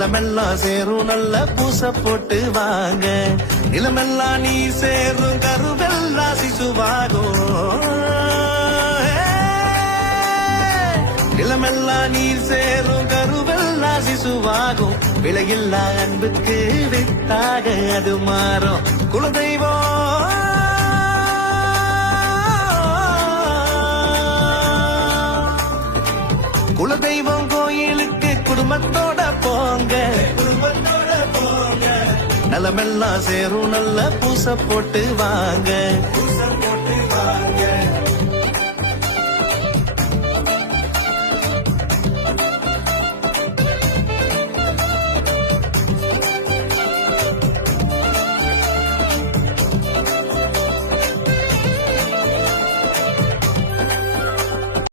நலமெல்லாம் சேரும் நல்ல பூச போட்டு வாங்க. நிலமெல்லாம் நீ சேரும் கருவெல்லாம் சிசுவாகும். நிலமெல்லாம் நீர் சேரும் கருவெல்லாம் சிசுவாகும். விலையில்லா அன்புக்கு வித்தாக அது மாறும். குலதெய்வம் குலதெய்வம் கோயிலுக்கு குடும்பத்தோட போங்க. நலமெல்லாம் சேரும் நல்ல பூச போட்டு வாங்க.